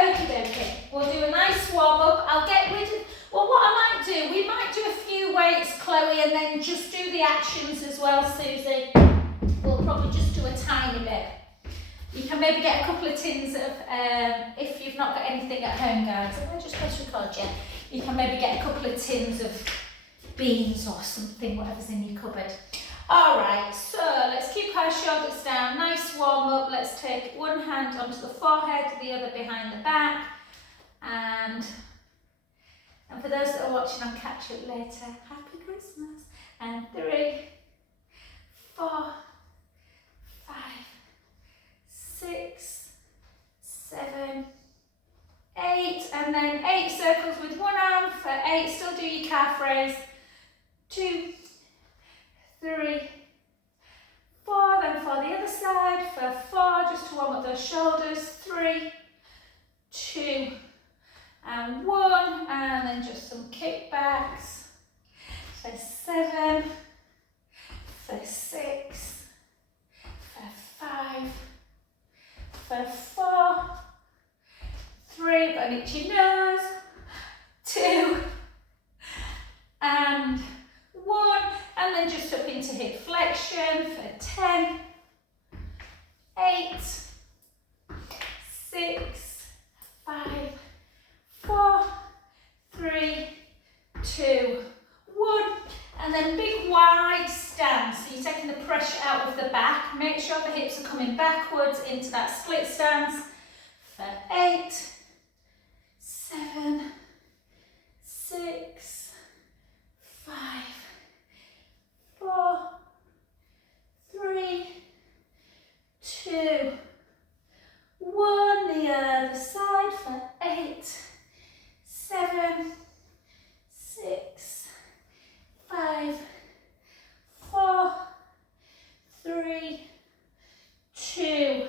Okie dokie. We'll do a nice warm up. I'll get rid of, well, what I might do, we might do a few weights, Chloe, and then just do the actions as well, Susie. We'll probably just do a tiny bit. You can maybe get a couple of tins of, if you've not got anything at home, guys, and I just press record yet, you can maybe get a couple of tins of beans or something, whatever's in your cupboard. All right, so let's keep our shoulders down, nice warm up. Let's take one hand onto the forehead, the other behind the back. And for those that are watching on catch up later, happy Christmas. And 3, 4, 5, 6, 7, 8, and then 8 circles with one arm for 8. Still do your calf raise. 2, 3, 4, then for the other side for 4, just to warm up those shoulders. 3, 2, and 1, and then just some kickbacks for 7, for 6, for 5, for 4, 3, got an itchy nose, 2, and 1, and then just up into hip flexion for 10, 8, 6, 5, 4, 3, 2, 1, and then big wide stance. So you're taking the pressure out of the back. Make sure the hips are coming backwards into that split stance for 8, 7, 6, 5, 4, 3, 2, 1. The other side for 8, 7, 6, 5, 4, 3, 2,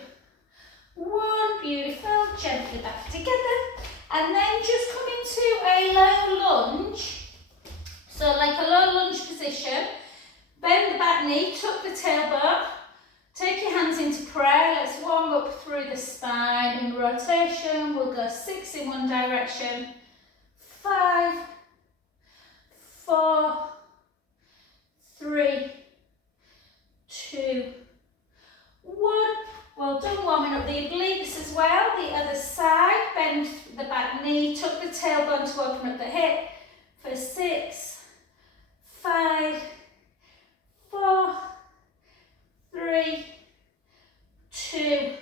1. Beautiful. Gently back together. And then just come into a low lunge. So like a low lunge position. Bend the back knee, tuck the tailbone. Take your hands into prayer. Let's warm up through the spine. In rotation, we'll go 6 in one direction. 5, 4, 3, 2, 1. Well done, warming up the obliques as well. The other side, bend the back knee, tuck the tailbone to open up the hip for 6, 5, 4, 3, 2,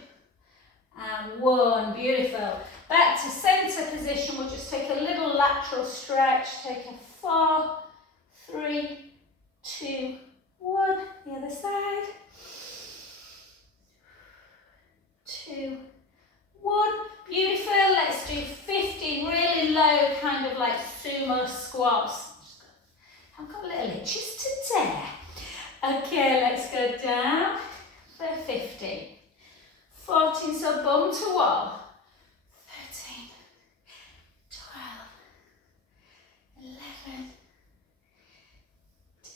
and 1. Beautiful. Back to center position. We'll just take a little lateral stretch. Take a 4, 3, 2, 1. The other side. 2, 1. Beautiful. Let's do 15 really low, kind of like sumo squats. I've got little itches today. Okay, let's go down for 15. 14, so bum to wall. 13, 12, 11,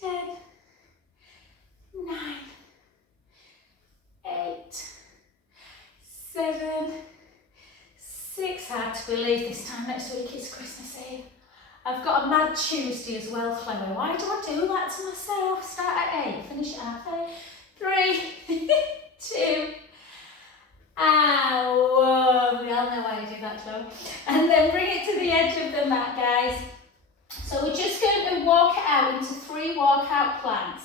10, 9, 8, 7, 6. Hard to believe this time next week it's Christmas Eve. I've got a Mad Tuesday as well, Chloe. Why do I do that to myself? Start at 8, finish at 8. 3, 2, and 1. We all know why you do that, Chloe. And then bring it to the edge of the mat, guys. So we're just going to walk it out into 3 walkout planks.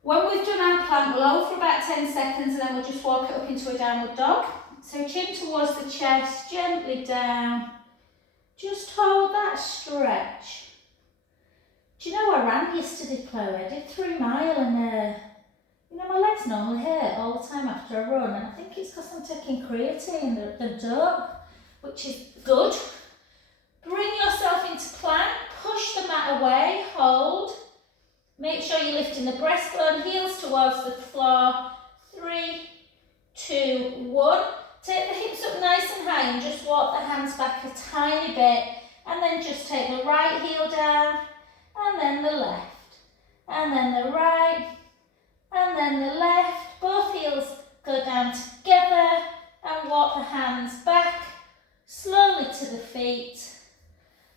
When we've done our plank, we'll hold for about 10 seconds and then we'll just walk it up into a downward dog. So chin towards the chest, gently down. Just hold that stretch. Do you know I ran yesterday, Chloe? I did 3 miles and you know my legs normally hurt all the time after I run, and I think it's because I'm taking creatine, the don't, which is good. Bring yourself into plank, push the mat away, hold. Make sure you're lifting the breastbone, heels towards the floor. 3, 2, 1. Take the hips up nice and high and just walk the hands back a tiny bit, and then just take the right heel down, and then the left, and then the right, and then the left. Both heels go down together and walk the hands back feet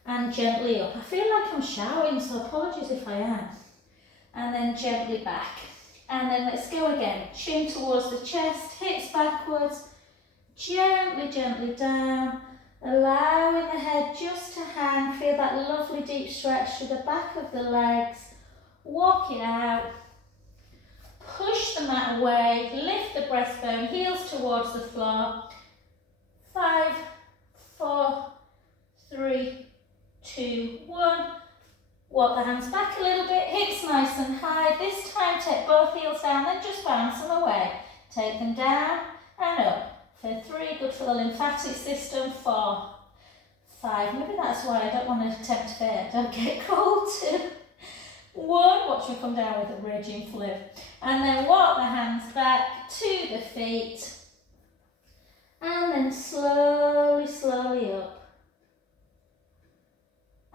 and gently up. I feel like I'm shouting, so apologies if I am. And then gently back. And then let's go again. Chin towards the chest, hips backwards, gently, gently down. Allowing the head just to hang. Feel that lovely deep stretch to the back of the legs. Walk it out. Push the mat away. Lift the breastbone, heels towards the floor. 5, 4, 3, 2, 1. Walk the hands back a little bit, hips nice and high. This time take both heels down, then just bounce them away. Take them down and up. For 3, good for the lymphatic system. 4, 5, maybe that's why I don't want to tempt fate, don't get cold. 2, 1, watch me come down with a raging flu. And then walk the hands back to the feet. And then slowly, slowly up.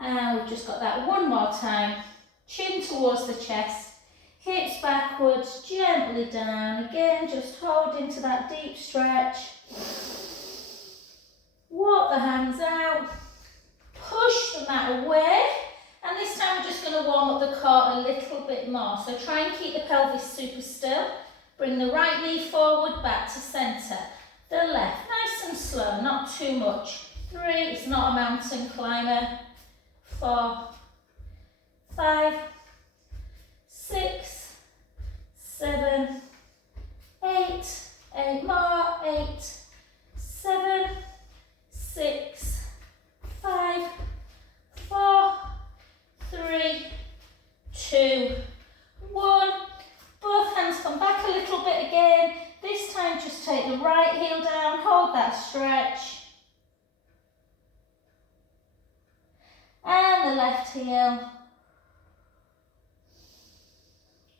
And we've just got that one more time. Chin towards the chest, hips backwards, gently down. Again, just hold into that deep stretch. Walk the hands out. Push the mat away. And this time we're just going to warm up the core a little bit more. So try and keep the pelvis super still. Bring the right knee forward, back to centre. The left, nice and slow, not too much. 3, it's not a mountain climber. 4, 5, 6, 7, 8, 8 more, 8, 7, 6, 5, 4, 3, 2, 1. Both hands come back a little bit again. This time just take the right heel down, hold that stretch. And the left heel.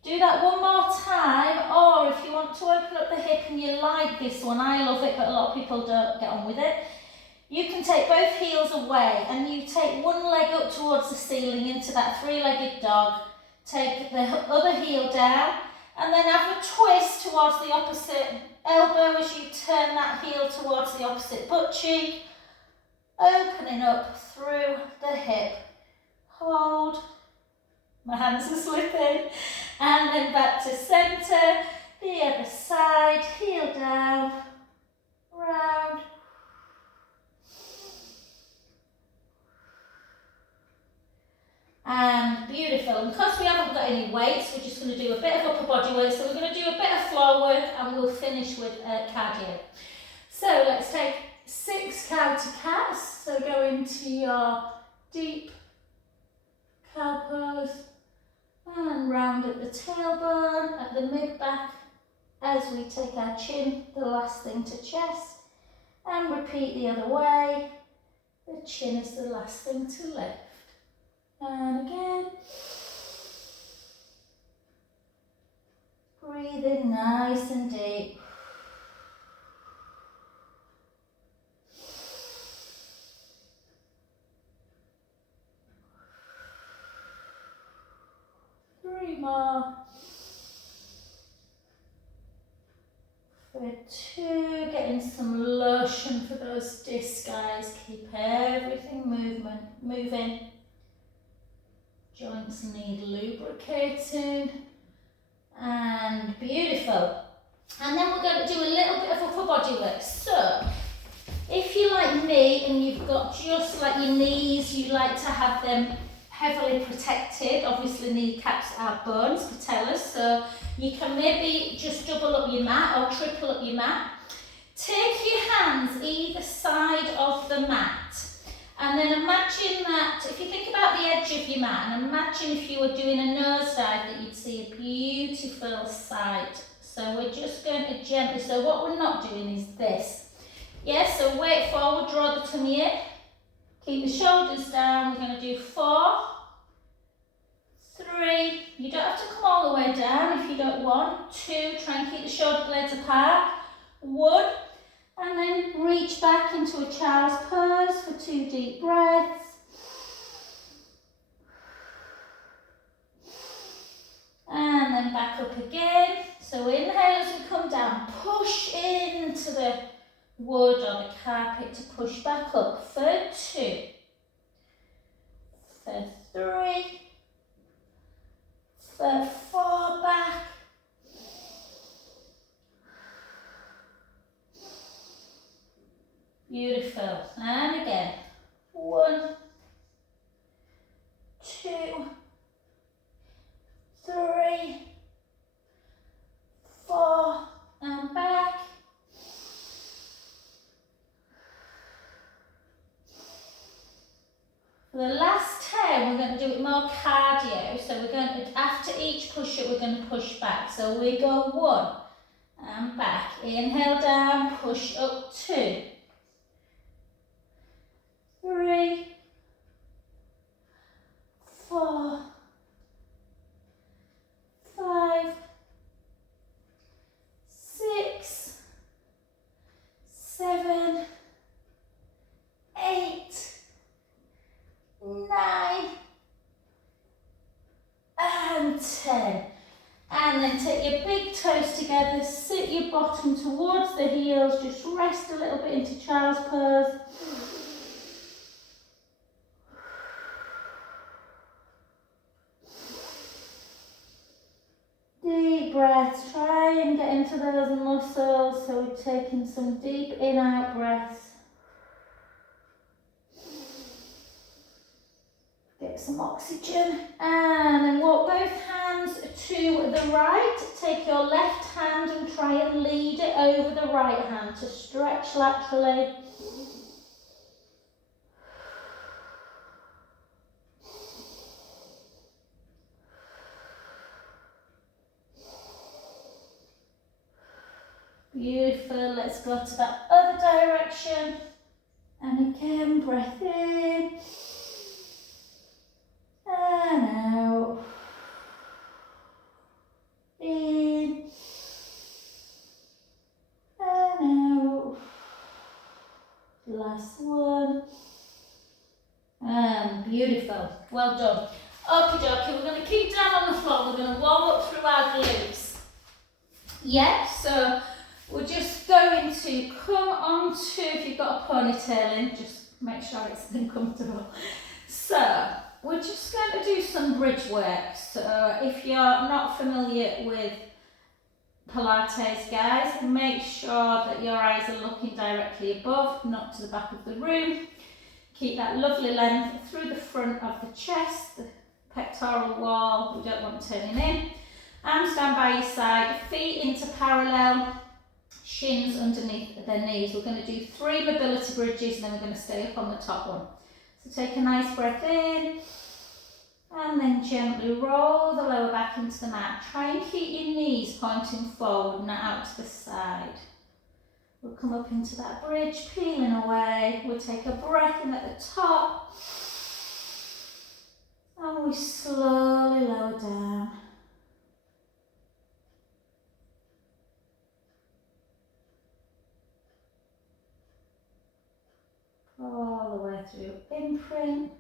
Do that one more time, or if you want to open up the hip and you like this one, I love it, but a lot of people don't get on with it. You can take both heels away and you take one leg up towards the ceiling into that 3-legged dog. Take the other heel down and then have a twist towards the opposite elbow as you turn that heel towards the opposite butt cheek. Opening up through the hip. Hold. My hands are slipping. And then back to centre. The other side. Heel down. Round. And beautiful. And because we haven't got any weights, we're just going to do a bit of upper body work. So we're going to do a bit of floor work and we'll finish with cardio. So let's take 6 cow to cats. So go into your deep cow pose and round at the tailbone, at the mid-back as we take our chin, the last thing to chest, and repeat the other way. The chin is the last thing to lift. And again. Breathe in nice and deep. More. For 2, getting some lotion for those discs, guys. Keep everything moving. Joints need lubricating. And beautiful. And then we're going to do a little bit of upper body work. So, if you're like me and you've got just like your knees, you like to have them heavily protected. Obviously kneecaps are bones, patellas, so you can maybe just double up your mat or triple up your mat. Take your hands either side of the mat and then imagine that, if you think about the edge of your mat, and imagine if you were doing a nosedive that you'd see a beautiful sight. So we're just going to gently, so what we're not doing is this. Yes, so weight forward, draw the tummy in. Keep the shoulders down. We're going to do 4, 3. You don't have to come all the way down if you don't want. 2, try and keep the shoulder blades apart. 1, and then reach back into a child's pose for 2 deep breaths. And then back up again. So inhale as we come down. Push into the wood or the carpet to push back up for 2, for 3, for 4 back, beautiful, and again, 1, 2, 3, 4, and back. For the last 10, we're going to do it more cardio. So we're going to, after each push-up, we're going to push back. So we go 1 and back. Inhale down, push up 2, 3, 4, 5, 6, 7, 8, 9, and 10. And then take your big toes together, sit your bottom towards the heels, just rest a little bit into child's pose. Deep breaths, try and get into those muscles, so we're taking some deep in-out breaths. Get some oxygen, and then walk both hands to the right. Take your left hand and try and lead it over the right hand to stretch laterally. Beautiful, let's go to that other direction. And again, breath in. And out. In. And out. Last one. And beautiful. Well done. Okie dokie, we're going to keep down on the floor. We're going to warm up through our glutes. Yeah, so we're just going to come on to, if you've got a ponytail in, just make sure it's uncomfortable. So we're just going to do some bridge work. So if you're not familiar with Pilates, guys, make sure that your eyes are looking directly above, not to the back of the room. Keep that lovely length through the front of the chest, the pectoral wall. We don't want turning in. Arms down by your side, feet into parallel, shins underneath their knees. We're going to do 3 mobility bridges and then we're going to stay up on the top one. So take a nice breath in and then gently roll the lower back into the mat. Try and keep your knees pointing forward, not out to the side. We'll come up into that bridge, peeling away. We'll take a breath in at the top and we slowly lower down. All the way through imprint,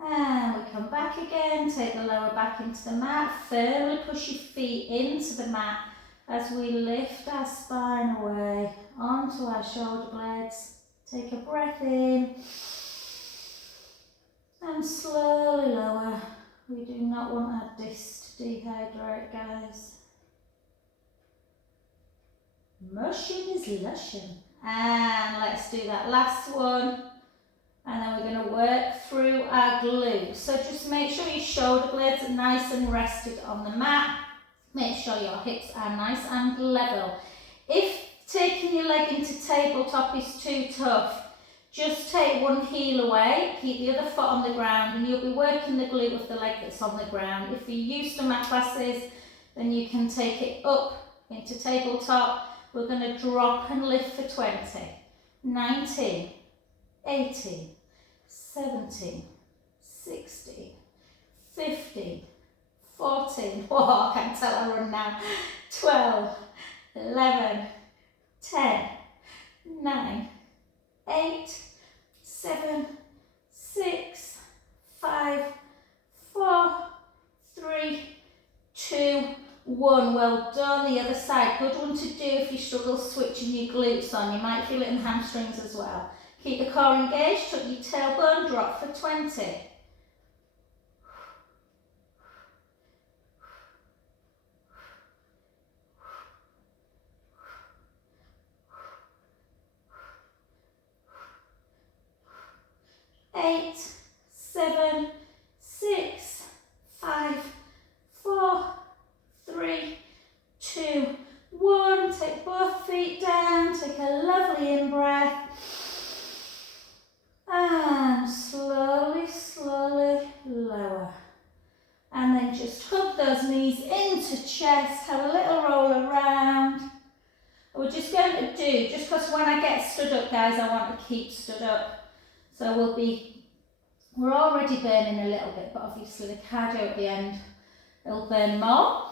and we come back again, take the lower back into the mat, firmly push your feet into the mat as we lift our spine away onto our shoulder blades. Take a breath in and slowly lower. We do not want our disc to dehydrate, guys. Motion is lushin'. And let's do that last one. And then we're going to work through our glutes. So just make sure your shoulder blades are nice and rested on the mat. Make sure your hips are nice and level. If taking your leg into tabletop is too tough, just take one heel away, keep the other foot on the ground, and you'll be working the glute of the leg that's on the ground. If you're used to mat classes, then you can take it up into tabletop. We're going to drop and lift for 20, 19, 18, 17, 16, 15, 14, oh, I can't tell I run now, 12, 11, 10, 9, 8, 7, 6, 5, 4, 3, 2, 1. one, well done. The other side, good one to do if you struggle switching your glutes on. You might feel it in hamstrings as well. Keep the core engaged, tuck your tailbone, drop for 20. Eight, 7, 6, 5, 4, 3, 2, 1. Take both feet down, take a lovely in-breath. And slowly, slowly lower. And then just hug those knees into chest, have a little roll around. We're just going to do, just because when I get stood up, guys, I want to keep stood up. So we're already burning a little bit, but obviously the cardio at the end, it'll burn more.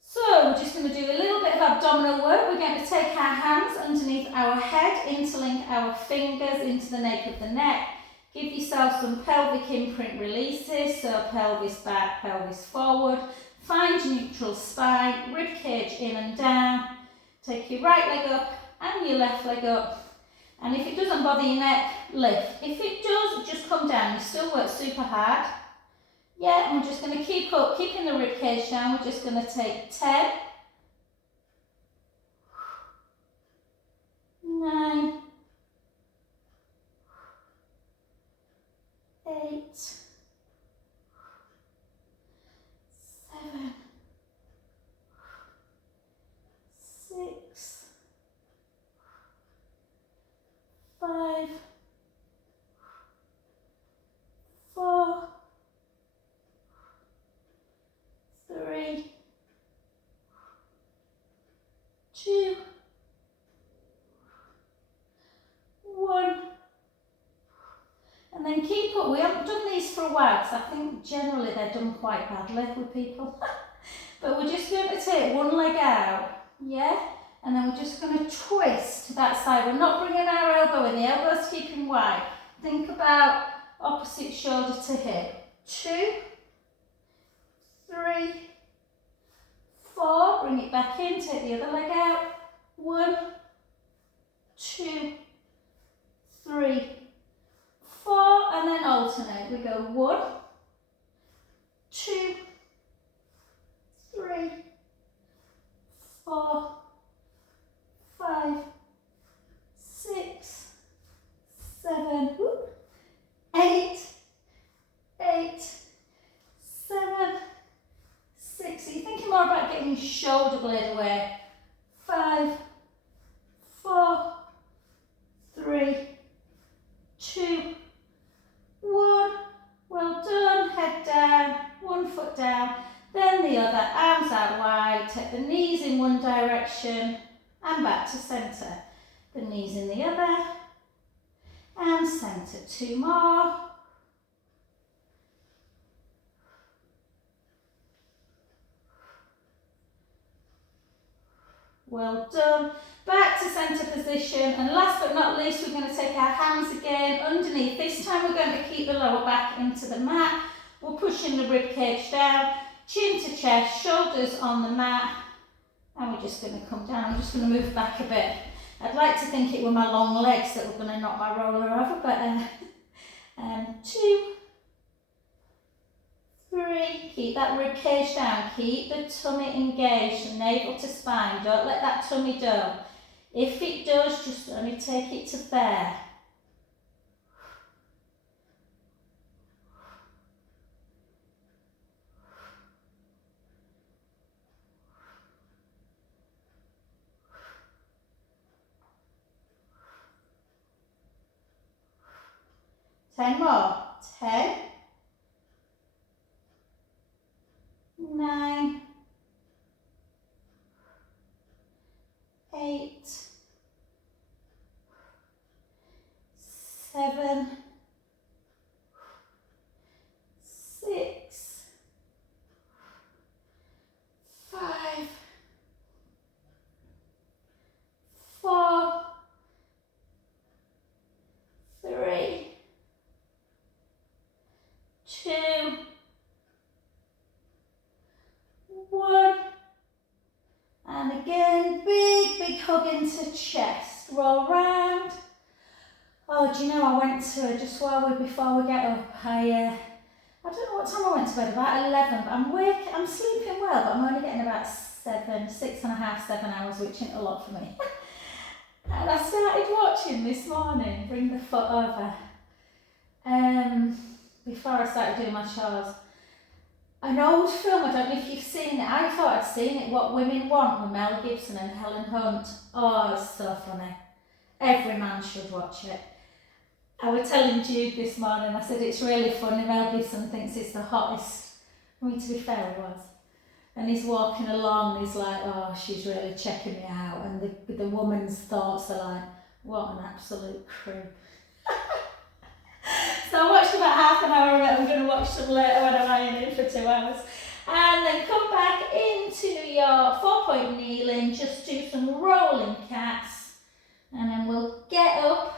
So we're just going to do a little bit of abdominal work. We're going to take our hands underneath our head, interlink our fingers into the nape of the neck. Give yourself some pelvic imprint releases, so pelvis back, pelvis forward. Find neutral spine, rib cage in and down. Take your right leg up and your left leg up. And if it doesn't bother your neck, lift. If it does, just come down. You still work super hard. Yeah, and we're just going to keep up, keeping the rib cage down. We're just going to take 10, 9, 8, 7, 6, 5, 4, 3, 2, 1. And then keep up. We haven't done these for a while because I think generally they're done quite badly with people. But we're just going to take one leg out, yeah? And then we're just going to twist to that side. We're not bringing our elbow in. The elbow's keeping wide. Think about opposite shoulder to hip. 2, 3, 4. Bring it back in. Take the other leg out. 1, 2, 3, 4. And then alternate. We go 1, 2, 3, 4, 5, 6, 7, 8, 7, 6. So you're thinking more about getting your shoulder blade away. 5, 4, 3, 2, 1. Well done. Head down, one foot down, then the other. Arms out wide. Take the knees in one direction and back to centre. The knees in the other and centre. 2 more. Well done. Back to centre position, and last but not least, we're going to take our hands again underneath. This time we're going to keep the lower back into the mat. We're pushing the rib cage down, chin to chest, shoulders on the mat, and we're just going to come down. I'm just going to move back a bit. I'd like to think it were my long legs that were going to knock my roller over, but 2, 3, keep that rib cage down, keep the tummy engaged, the navel to spine, don't let that tummy down. If it does, just only take it to there. Ten more. 10, 9, 8, 7, 6, 5, 4, 3, 2, 1. hug into chest, roll round. Oh, do you know, I went to, just before we get up, I don't know what time I went to bed, about 11, but I'm sleeping well, but I'm only getting about 6.5, 7 hours, which ain't a lot for me. And I started watching this morning, Bring the Foot Over, before I started doing my chores. An old film, I don't know if you've seen it, I thought I'd seen it, What Women Want, with Mel Gibson and Helen Hunt. Oh, it's so funny. Every man should watch it. I was telling Jude this morning, I said it's really funny, Mel Gibson thinks it's the hottest. I mean, to be fair, he was. And he's walking along and he's like, oh, she's really checking me out. And the woman's thoughts are like, what an absolute creep. So I watched about half an hour of it. I'm going to watch some later when I'm ironing for 2 hours. And then come back into your 4-point kneeling, just do some rolling cats. And then we'll get up.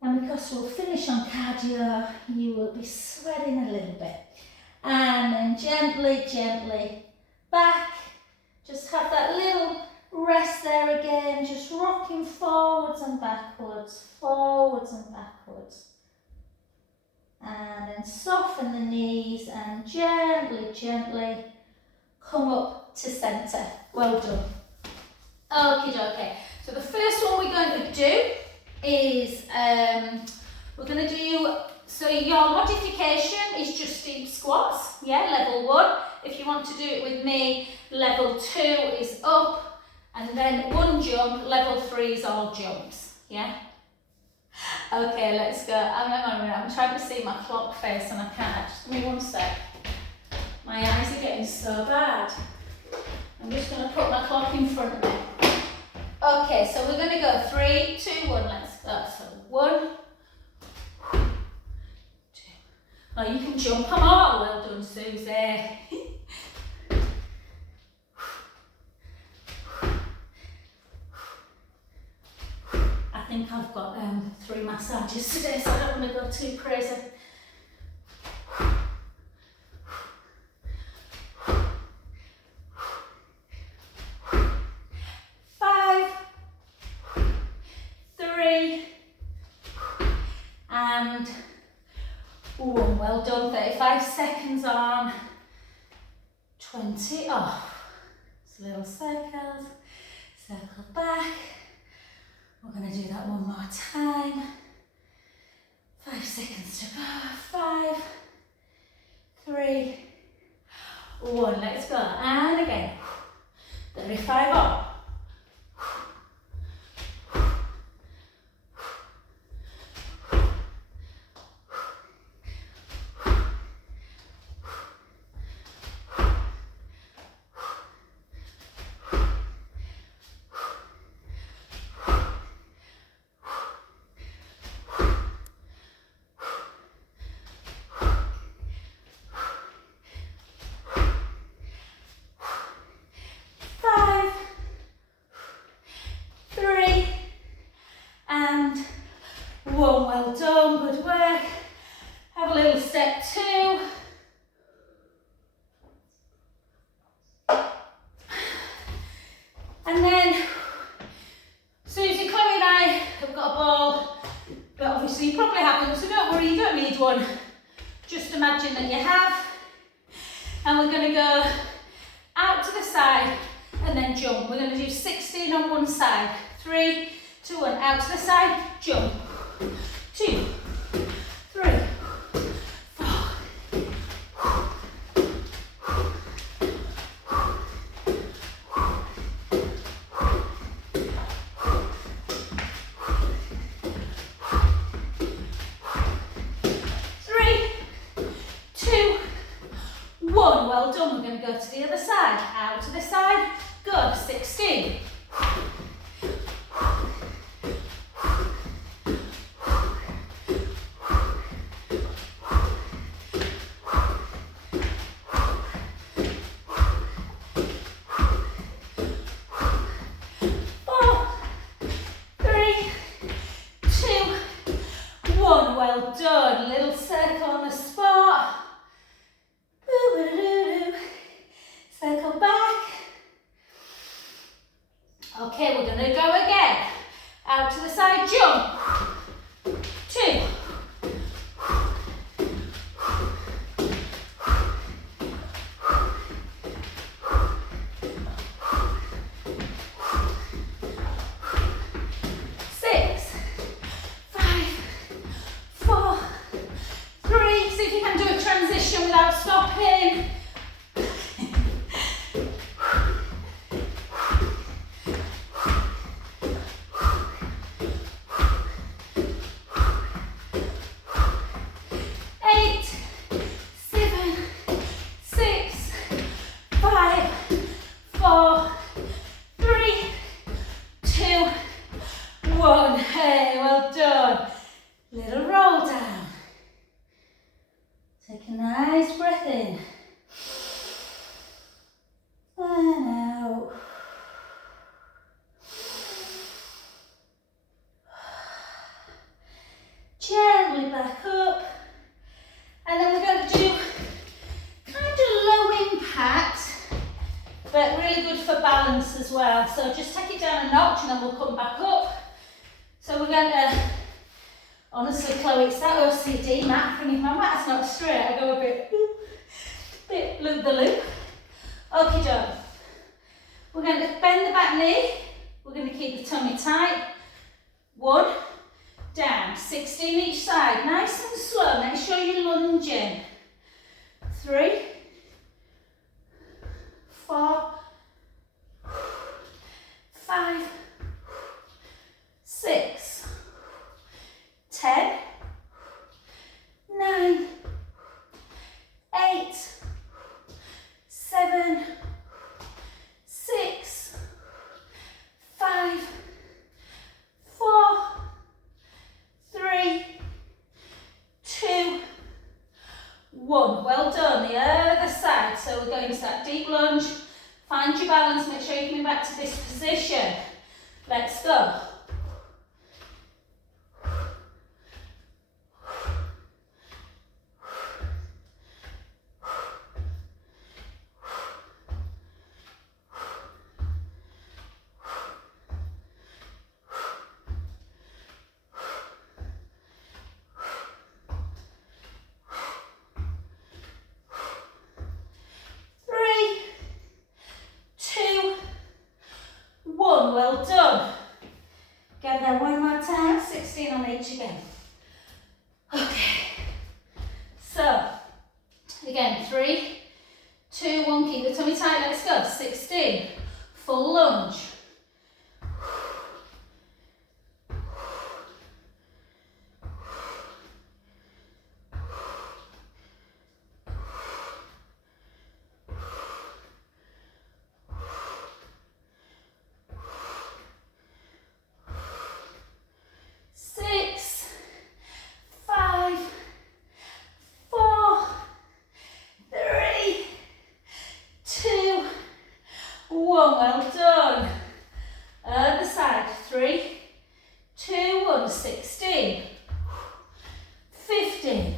And because we'll finish on cardio, you will be sweating a little bit. And then gently, gently back. Just have that little rest there again, just rocking forwards and backwards, forwards and backwards. And then soften the knees and gently, gently come up to centre. Well done. Okie dokie. So the first one we're going to do is we're going to do, so your modification is just deep squats, yeah, level 1. If you want to do it with me, level 2 is up, and then 1 jump, level 3 is all jumps, yeah? Okay, let's go. Hang on a minute, I'm trying to see my clock face and I can't. Just give me 1 sec. My eyes are getting so bad. I'm just going to put my clock in front of me. Okay, so we're going to go 3, 2, 1, let's go. So 1, 2. Oh, you can jump them all. Well done, Susie. I think I've got 3 massages today, so I don't want to go too crazy. 5, 3, and 1. Well done. 35 seconds on. 20 off. Just little circles. Circle back. We're going to do that 1 more time. 5 seconds to go. 5, 3, 1. Let's go. And again. 35 on. Well done, good work. Have a little step 2. And then Susie, Chloe and I have got a ball, but obviously you probably haven't, so don't worry, you don't need one. Just imagine that you have. And we're going to go out to the side and then jump. We're going to do 16 on one side. 3, 2, 1, out to the side, jump. 2, 3, 4. 3, 2, 1. Well done. We're going to go to the other side. Out to the side. Go. 16. 1. Well done. Little circle on the spot. Circle back. Okay, we're Little roll down. Take a nice breath in. And out. Gently back up. And then we're going to do kind of low impact, but really good for balance as well. So just take it down a notch and then we'll come back up. So we're going to, honestly Chloe, it's that OCD mat thing. If my mat's not straight, I go a bit loop the loop. Okie doke. We're going to bend the back knee. We're going to keep the tummy tight. 1, down, 16 each side. Nice and slow. Make sure you lunge in. 3, 4, 5, 6, 10, 9, 8, 7, 6, 5, 4, 3, 2, 1. Well done. The other side. So we're going to that deep lunge. Find your balance. Make sure you're coming back to this position. Let's go. Well done. Get there one more time, 16 on each again. Okay. So, again, 3, 2, 1, keep the tummy tight, let's go. 16, full lunge. Well done. Other side. 3, 2, 1. 16, 15.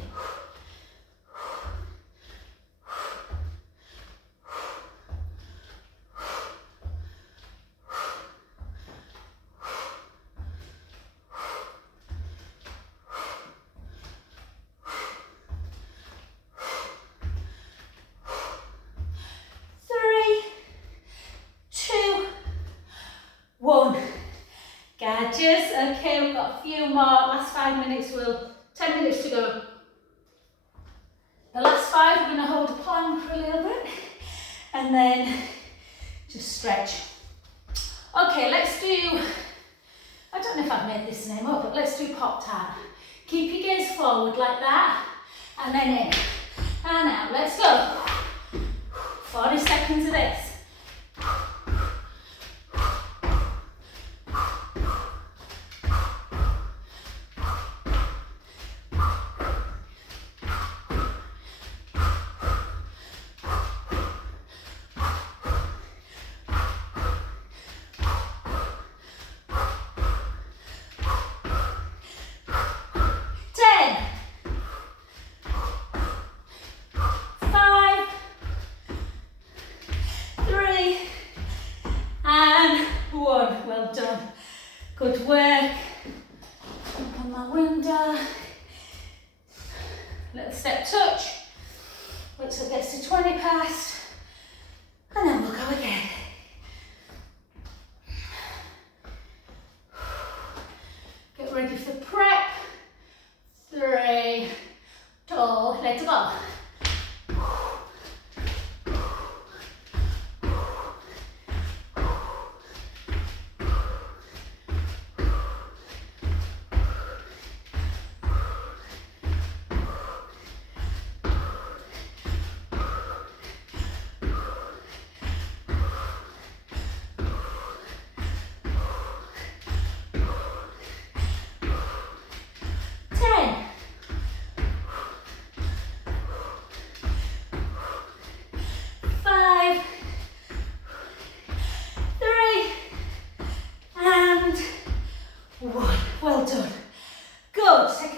Gorgeous. Okay, we've got a few more. Last 5 minutes, 10 minutes to go. The last 5, we're going to hold a plank for a little bit and then just stretch. Okay, let's do, I don't know if I've made this name up, but let's do Pop-Tart. Keep your gaze forward like that and then in and out. Let's go. 40 seconds of this. Well done. Good work. Open my window. Little step touch. Wait till it gets to 20 past. And then we'll go again. Get ready for prep. 3, 2, let's go.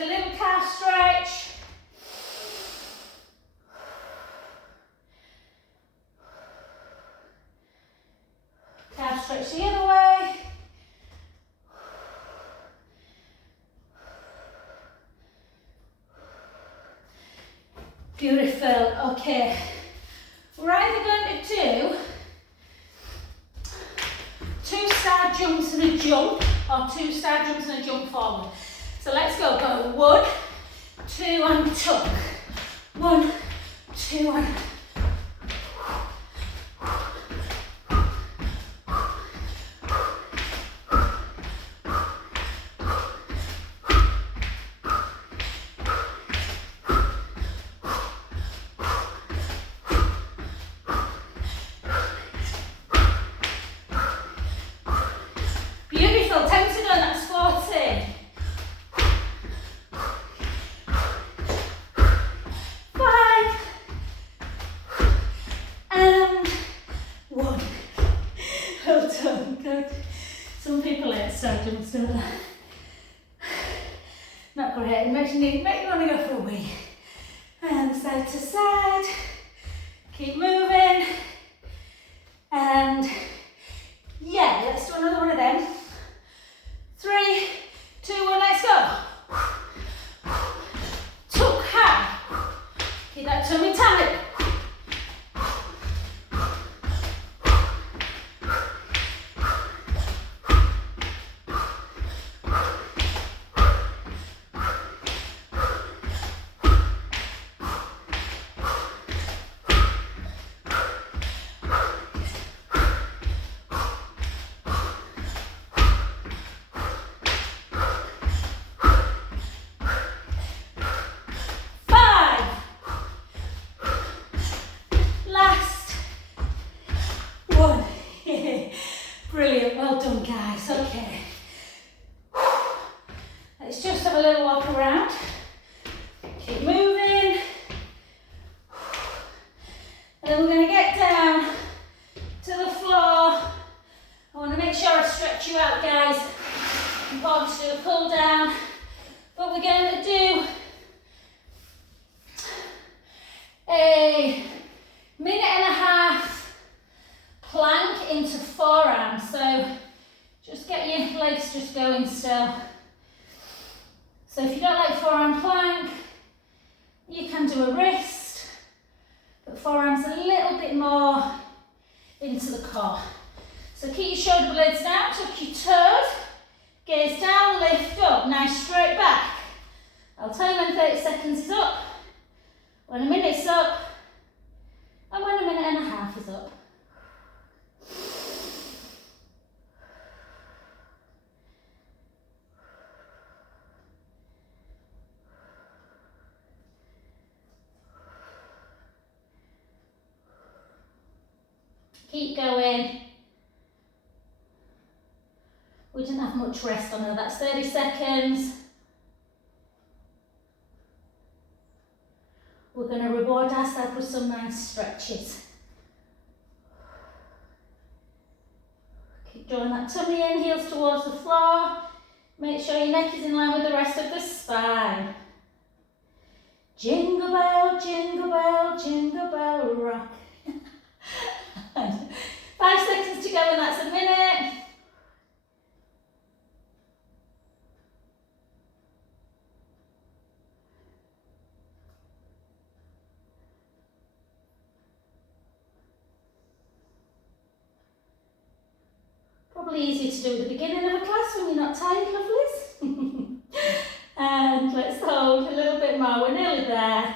little calf stretch. Calf stretch the other way. Beautiful. Okay. We're either going to do 2 side jumps and a jump, or 2 side jumps and a jump forward. So let's go. Go 1, 2 and tuck. 1, 2 and beautiful. 10 to go. That's 40. 5 and 1. Well done. Good. Some people like side jumps, don't they? Not great. It makes you want to go for a wee. And side to side. Keep moving. And yeah, let's do another one of them. 3, 2, 1, let's go. Tuck high. Keep that tummy tight. Brilliant, well done guys, okay. Let's just have a little walk around. Keep moving. And then we're going to get down to the floor. I want to make sure I stretch you out guys. Important to do a pull down. But we're going to do a 1.5-minute plank into forearms. So just get your legs just going still. So if you don't like forearm plank, you can do a wrist, but forearms a little bit more into the core. So keep your shoulder blades down, tuck your toes, gaze down, lift up, nice straight back. I'll tell you when 30 seconds is up, when a minute's up, and when 1.5 minutes is up. Keep going. We didn't have much rest on her, that's 30 seconds. We're going to reward ourselves with some nice stretches. Keep drawing that tummy in, heels towards the floor. Make sure your neck is in line with the rest of the spine. Jingle bell, jingle bell, jingle bell rock. 5 seconds to go and that's a minute. Probably easier to do at the beginning of a class when you're not tired, lovelies. And let's hold a little bit more, we're nearly there.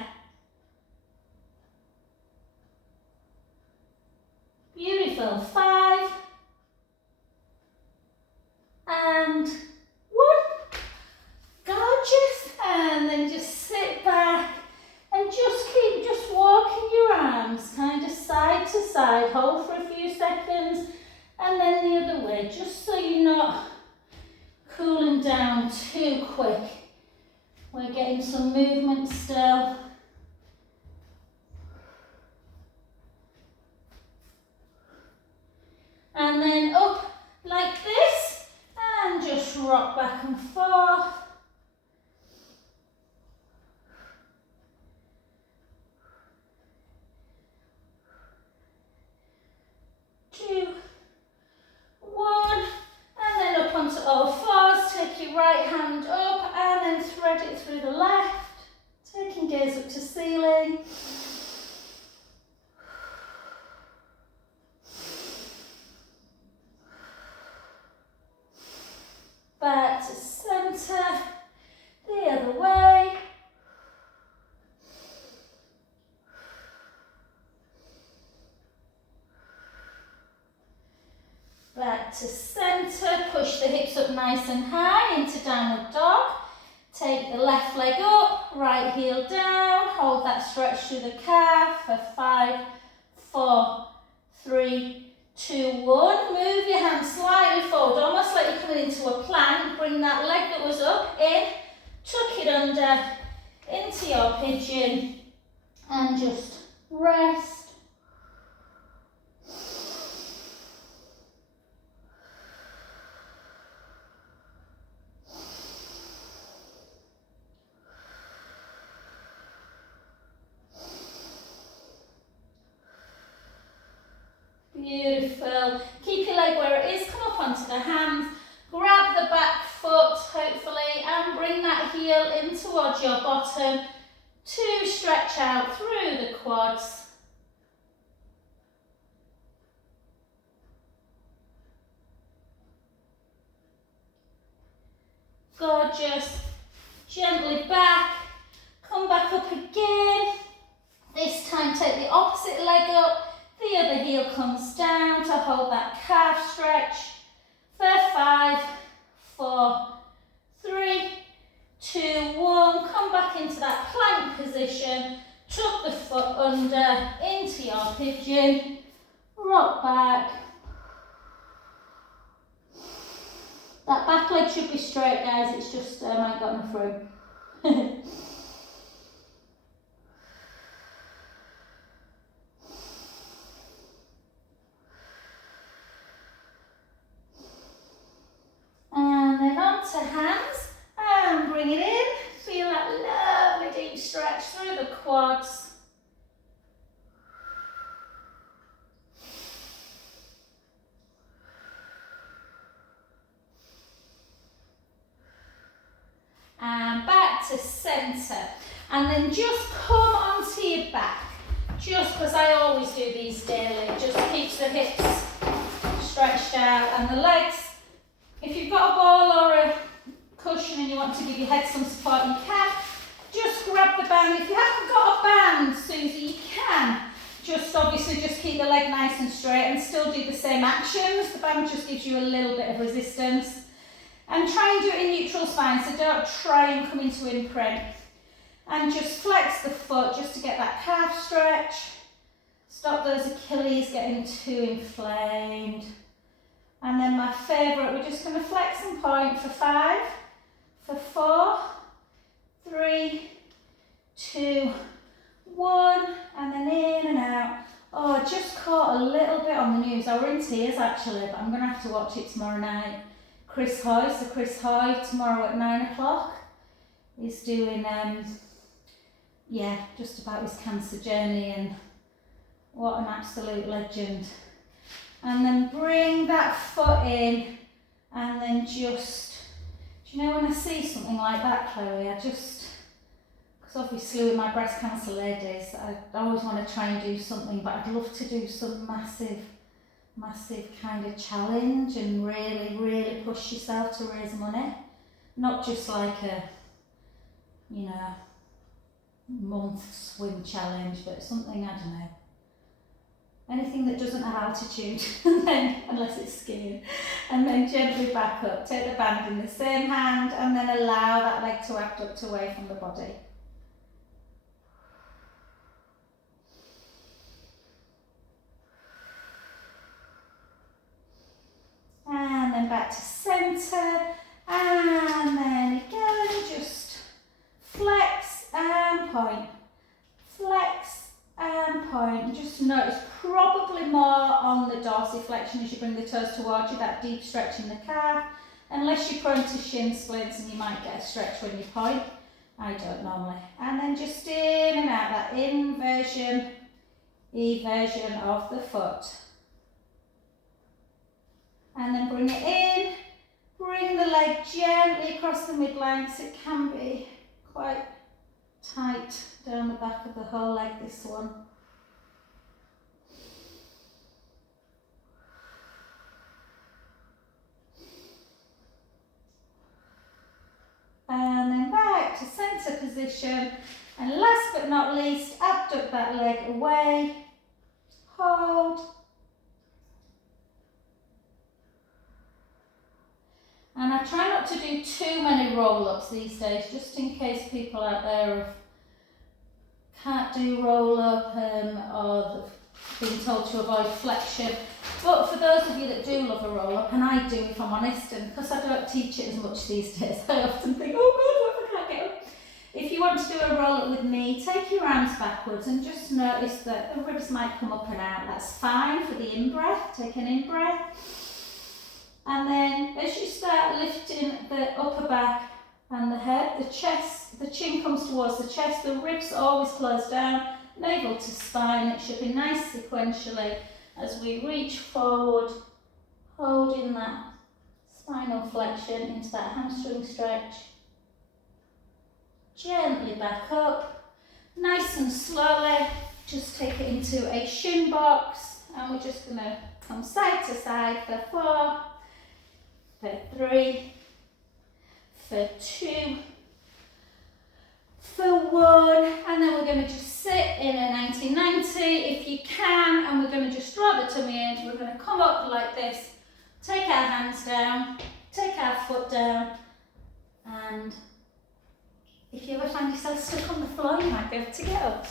Beautiful, 5 and 1. Gorgeous. And then just sit back and just keep walking your arms kind of side to side. Hold for a few seconds and then the other way, just so you're not cooling down too quick. We're getting some movement still. And then up like this, and just rock back and forth. slide it through the left, taking gaze up to ceiling. Back to centre, the other way. Back to centre, push the hips up nice and high into downward dog. Take the left leg up, right heel down, hold that stretch through the calf for 5, 4, 3, 2, 1. Move your hands slightly forward, almost like you're coming into a plank. Bring that leg that was up in, tuck it under, into your pigeon, and just rest. Beautiful. Keep your leg where it is, come up onto the hands, grab the back foot hopefully and bring that heel in towards your bottom to stretch out through the quads. Gorgeous. Gently back, come back up again. This time take the opposite leg up. The other heel comes down to hold that calf stretch for 5, 4, 3, 2, 1. Come back into that plank position. Tuck the foot under into your pigeon. Rock back. That back leg should be straight, guys. It's just I ain't got enough room. To hands and bring it in. Feel that lovely deep stretch through the quads. And back to centre. And then just come onto your back. Just because I always do these daily. Just keeps the hips stretched out and the legs. If you've got a ball or a cushion and you want to give your head some support, you can. Just grab the band. If you haven't got a band, Susie, you can. Just obviously just keep the leg nice and straight and still do the same actions. The band just gives you a little bit of resistance. And try and do it in neutral spine, so don't try and come into imprint. And just flex the foot just to get that calf stretch. Stop those Achilles getting too inflamed. And then my favourite, we're just going to flex and point for 5, for 4, 3, 2, 1, and then in and out. Oh, I just caught a little bit on the news. I were in tears actually, but I'm going to have to watch it tomorrow night. Chris Hoy tomorrow at 9 o'clock is doing, just about his cancer journey, and what an absolute legend. And then bring that foot in, and then just, do you know when I see something like that, Chloe, because obviously with my breast cancer ladies, I always want to try and do something, but I'd love to do some massive kind of challenge and really, really push yourself to raise money. Not just like a, month swim challenge, but something, I don't know. Anything that doesn't have altitude, and then, unless it's skiing, and then gently back up. Take the band in the same hand, and then allow that leg to abduct away from the body. And then back to centre, and then again, just flex and point. Flex and point. Just notice probably more on the dorsiflexion as you bring the toes towards you, that deep stretch in the calf. Unless you're prone to shin splints and you might get a stretch when you point. I don't normally. And then just in and out, that inversion, eversion of the foot. And then bring it in, bring the leg gently across the midline, so it can be back of the whole leg, this one. And then back to centre position. And last but not least, abduct that leg away. Hold. And I try not to do too many roll-ups these days, just in case people out there can't do roll-up or they've been told to avoid flexion. But for those of you that do love a roll-up, and I do if I'm honest, and because I don't teach it as much these days, I often think, oh God, what if I can't get up? If you want to do a roll-up with me, take your arms backwards and just notice that the ribs might come up and out. That's fine for the in-breath. Take an in-breath. And then as you start lifting the upper back and the head, the chest, the chin comes towards the chest, the ribs always close down, navel to spine. It should be nice sequentially as we reach forward, holding that spinal flexion into that hamstring stretch. Gently back up, nice and slowly, just take it into a shin box, and we're just going to come side to side for 4, for 3, for 2, for 1, and then we're going to just sit in a 90-90 if you can, and we're going to just draw the tummy in. We're going to come up like this, take our hands down, take our foot down, and if you ever find yourself stuck on the floor, you might be able to get up.